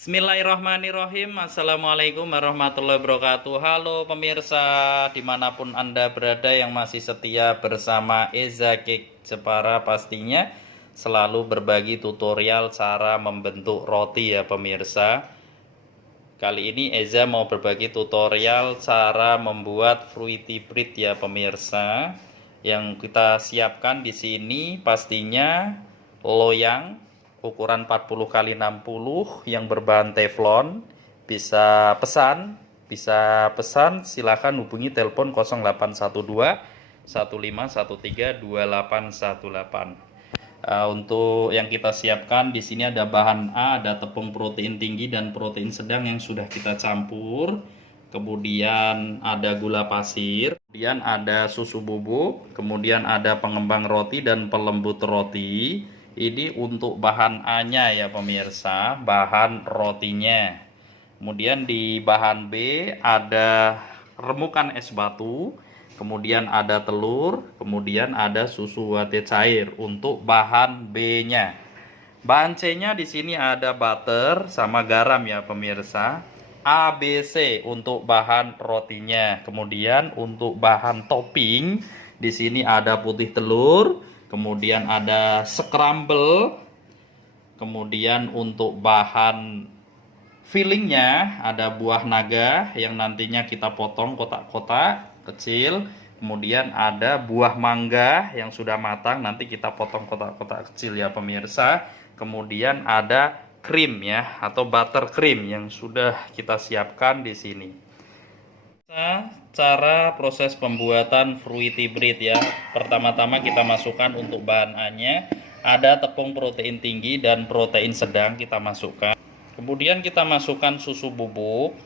Bismillahirrahmanirrahim. Assalamualaikum warahmatullahi wabarakatuh. Halo pemirsa dimanapun Anda berada yang masih setia bersama Eza Cake Jepara, pastinya selalu berbagi tutorial cara membentuk roti ya pemirsa. Kali ini Eza mau berbagi tutorial cara membuat fruity bread ya pemirsa. Yang kita siapkan di sini pastinya loyang ukuran 40 x 60 yang berbahan teflon. Bisa pesan silakan hubungi telepon 0812 1513 2818. Untuk yang kita siapkan di sini ada bahan A, ada tepung protein tinggi dan protein sedang yang sudah kita campur. Kemudian ada gula pasir, kemudian ada susu bubuk, kemudian ada pengembang roti dan pelembut roti. Ini untuk bahan A-nya ya pemirsa, bahan rotinya. Kemudian di bahan B ada remukan es batu, kemudian ada telur, kemudian ada susu UHT cair untuk bahan B-nya. Bahan C-nya di sini ada butter sama garam ya pemirsa. ABC untuk bahan rotinya. Kemudian untuk bahan topping di sini ada putih telur, kemudian ada scramble. Kemudian untuk bahan fillingnya ada buah naga yang nantinya kita potong kotak-kotak kecil. Kemudian ada buah mangga yang sudah matang, nanti kita potong kotak-kotak kecil ya pemirsa. Kemudian ada krim ya atau buttercream yang sudah kita siapkan di sini. Cara proses pembuatan fruity bread ya. Pertama-tama kita masukkan untuk bahan A-nya ada tepung protein tinggi dan protein sedang kita masukkan. Kemudian kita masukkan susu bubuk.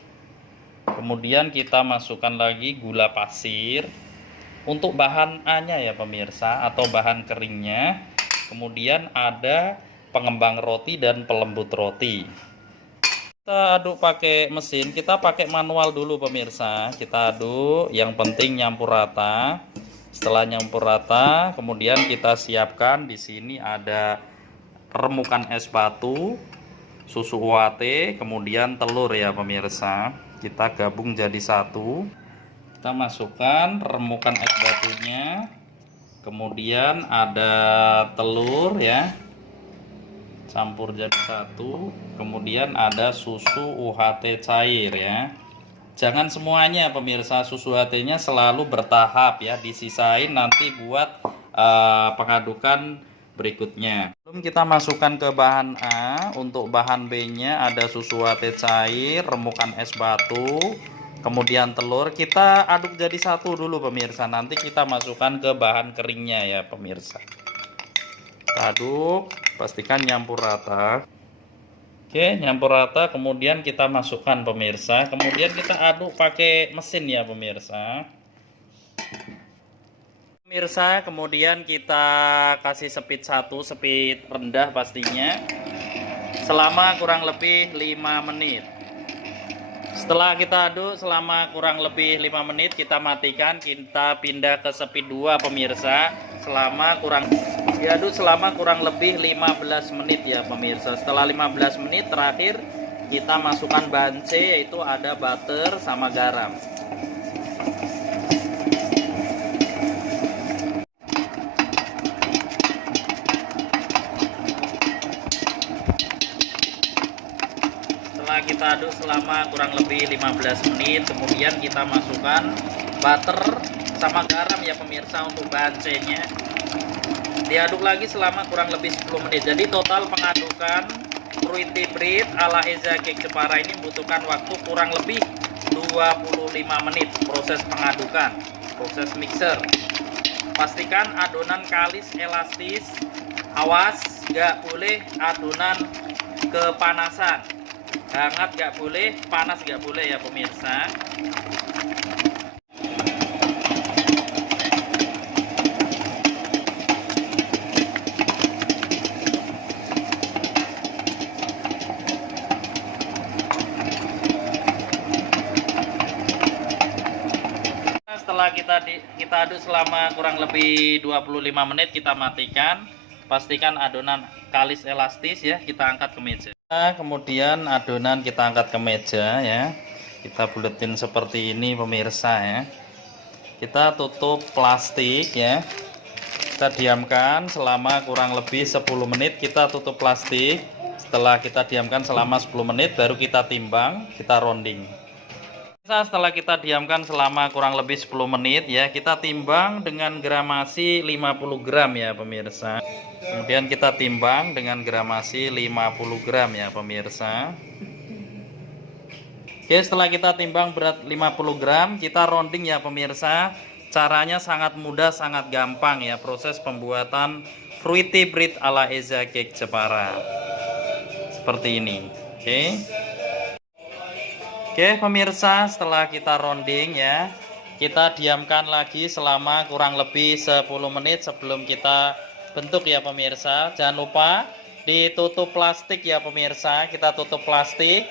Kemudian kita masukkan lagi gula pasir. Untuk bahan A-nya ya pemirsa atau bahan keringnya. Kemudian ada pengembang roti dan pelembut roti. Kita aduk pakai mesin, kita pakai manual dulu pemirsa. Kita aduk, yang penting nyampur rata. Setelah nyampur rata, kemudian kita siapkan di sini ada remukan es batu, susu UHT, kemudian telur ya pemirsa. Kita gabung jadi satu. Kita masukkan remukan es batunya. Kemudian ada telur ya. Campur jadi satu. Kemudian ada susu UHT cair ya. Jangan semuanya pemirsa, susu UHT-nya selalu bertahap ya, disisain nanti buat pengadukan berikutnya. Sebelum kita masukkan ke bahan A, untuk bahan B-nya ada susu UHT cair, remukan es batu, kemudian telur. Kita aduk jadi satu dulu pemirsa, nanti kita masukkan ke bahan keringnya ya pemirsa. Kita aduk, pastikan nyampur rata. Oke, nyampur rata, kemudian kita masukkan pemirsa. Kemudian kita aduk pakai mesin ya pemirsa. Pemirsa, kemudian kita kasih speed 1, speed rendah pastinya. Selama kurang lebih 5 menit. Setelah kita aduk selama kurang lebih 5 menit, kita matikan, kita pindah ke speed 2 pemirsa. Diaduk selama kurang lebih 15 menit ya pemirsa. Setelah 15 menit terakhir kita masukkan bahan C, yaitu ada butter sama garam. Setelah kita aduk selama kurang lebih 15 menit, kemudian kita masukkan butter sama garam ya pemirsa untuk bahan C-nya. Diaduk lagi selama kurang lebih 10 menit. Jadi total pengadukan fruity bread ala Eza Cake Jepara ini membutuhkan waktu kurang lebih 25 menit proses pengadukan, proses mixer. Pastikan adonan kalis elastis. Awas, nggak boleh adonan kepanasan. Hangat nggak boleh, panas nggak boleh ya pemirsa. Setelah kita aduk selama kurang lebih 25 menit, kita matikan. Pastikan adonan kalis elastis ya, kita angkat ke meja. Nah, kemudian adonan kita angkat ke meja ya. Kita buletin seperti ini pemirsa ya. Kita tutup plastik ya. Kita diamkan selama kurang lebih 10 menit. Kita tutup plastik. Setelah kita diamkan selama 10 menit baru kita timbang, kita rounding. Setelah kita diamkan selama kurang lebih 10 menit ya, kita timbang dengan gramasi 50 gram ya pemirsa. Kemudian kita timbang dengan gramasi 50 gram ya pemirsa. Oke, setelah kita timbang berat 50 gram, kita rounding ya pemirsa. Caranya sangat mudah, sangat gampang ya, proses pembuatan fruity bread ala Eza Cake Jepara. Seperti ini. Oke pemirsa, setelah kita rounding ya, kita diamkan lagi selama kurang lebih 10 menit sebelum kita bentuk ya pemirsa. Jangan lupa ditutup plastik ya pemirsa. Kita tutup plastik,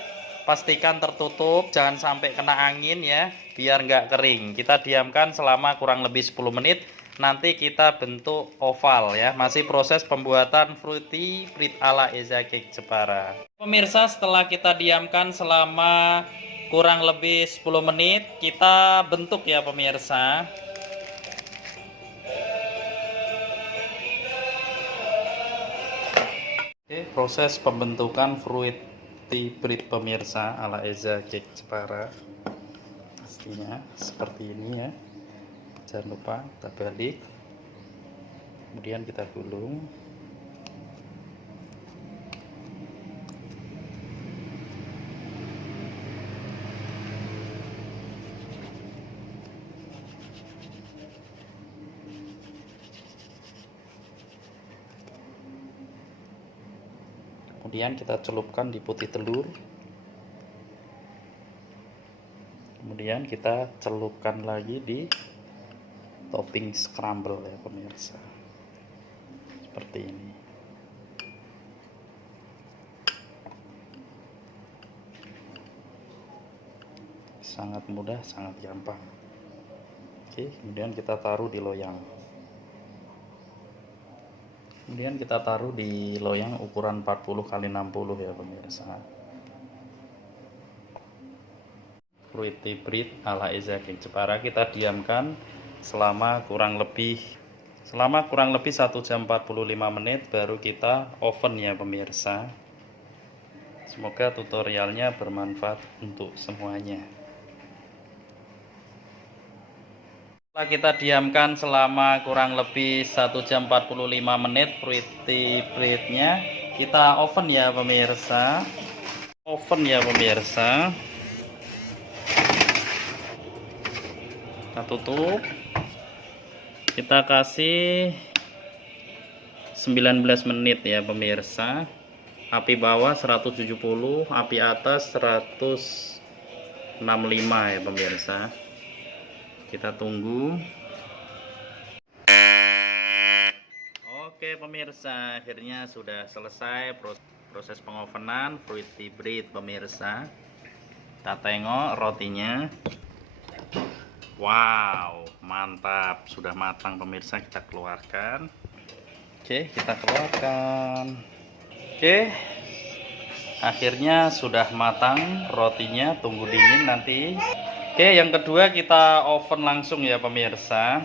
pastikan tertutup, jangan sampai kena angin ya, biar nggak kering. Kita diamkan selama kurang lebih 10 menit. Nanti kita bentuk oval ya. Masih proses pembuatan fruity bread ala Eza Cake Jepara. Pemirsa, setelah kita diamkan selama kurang lebih 10 menit, kita bentuk ya pemirsa. Oke, proses pembentukan fruity bread pemirsa ala Eza Cake Jepara. Pastinya seperti ini ya. Jangan lupa kita balik, kemudian kita gulung. Kemudian kita celupkan di putih telur. Kemudian kita celupkan lagi di topping scramble ya pemirsa. Seperti ini. Sangat mudah, sangat gampang. Oke, kemudian kita taruh di loyang. Kemudian kita taruh di loyang ukuran 40 x 60 ya pemirsa. Fruity bread ala Eza Cake Jepara kita diamkan selama kurang lebih 1 jam 45 menit baru kita oven ya pemirsa. Semoga tutorialnya bermanfaat untuk semuanya. Setelah kita diamkan selama kurang lebih 1 jam 45 menit fruity breadnya, kita oven ya pemirsa. Kita tutup. Kita kasih 19 menit ya pemirsa. Api bawah 170, api atas 165 ya pemirsa. Kita tunggu. Oke pemirsa, akhirnya sudah selesai proses pengovenan fruity bread pemirsa. Kita tengok rotinya. Wow, mantap, sudah matang pemirsa. Kita keluarkan. Oke, kita keluarkan. Oke, akhirnya sudah matang rotinya. Tunggu dingin nanti. Oke, yang kedua kita oven langsung ya pemirsa.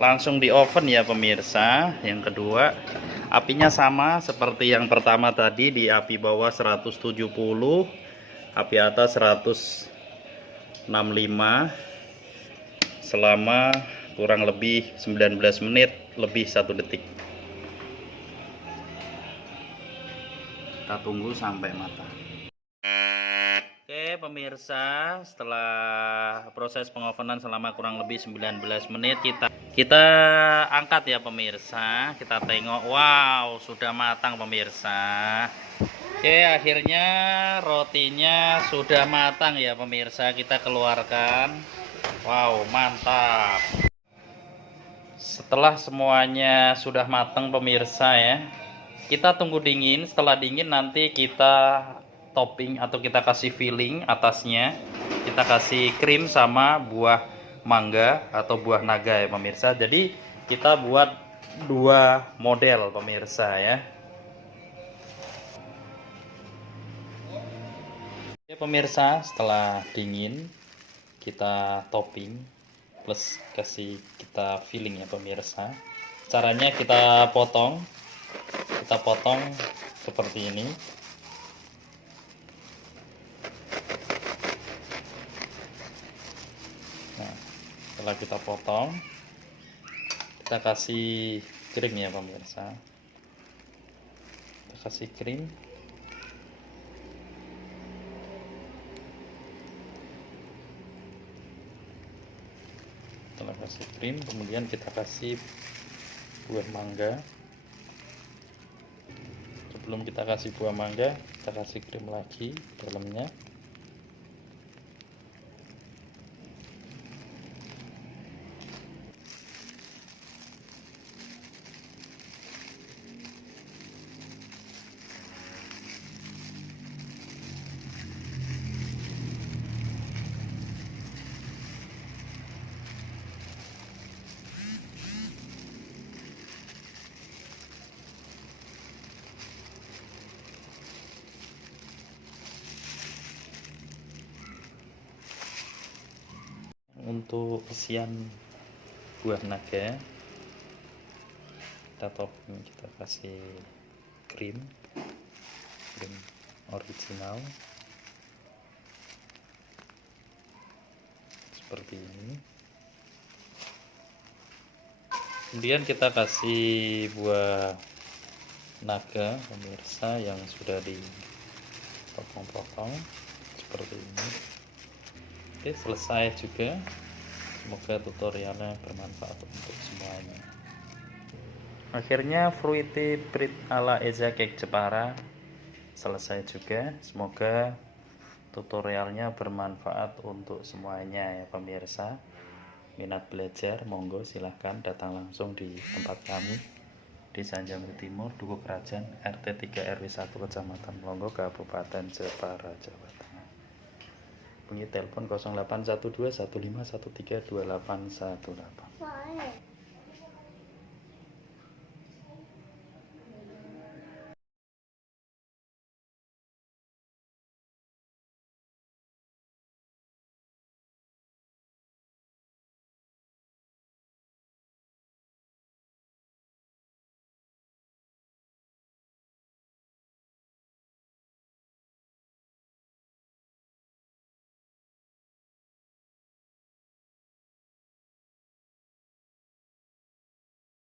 Langsung di oven ya pemirsa. Yang kedua apinya sama seperti yang pertama tadi, di api bawah 170, api atas 165 selama kurang lebih 19 menit lebih 1 detik. Kita tunggu sampai matang. Oke pemirsa, setelah proses pengovenan selama kurang lebih 19 menit kita angkat ya pemirsa. Kita tengok, wow, sudah matang pemirsa. Oke, akhirnya rotinya sudah matang ya pemirsa. Kita keluarkan. Wow, mantap. Setelah semuanya sudah matang pemirsa ya, kita tunggu dingin. Setelah dingin nanti kita topping atau kita kasih filling atasnya. Kita kasih krim sama buah mangga atau buah naga ya pemirsa. Jadi kita buat 2 model pemirsa ya. pemirsa, setelah dingin kita topping plus kasih kita filling ya pemirsa. Caranya kita potong seperti ini. Nah, setelah kita potong, kita kasih krim ya pemirsa. Kita kasih krim. Setelah kasih krim, kemudian kita kasih buah mangga. Sebelum kita kasih buah mangga, kita kasih krim lagi dalamnya. Untuk isian buah naga, kita topping, kita kasih krim original seperti ini. Kemudian kita kasih buah naga pemirsa yang sudah dipotong-potong seperti ini. Oke, selesai juga. Semoga tutorialnya bermanfaat untuk semuanya. Akhirnya fruity bread ala Eza Cake Jepara selesai juga. Semoga tutorialnya bermanfaat untuk semuanya ya pemirsa. Minat belajar, monggo silahkan datang langsung di tempat kami di Sanjamur Timur, Dukuh Kerajaan, RT 3 RW 1 Kecamatan Melongo, Kabupaten Jepara, Jawa Tengah. Bunyi telepon 0812 1513 2818.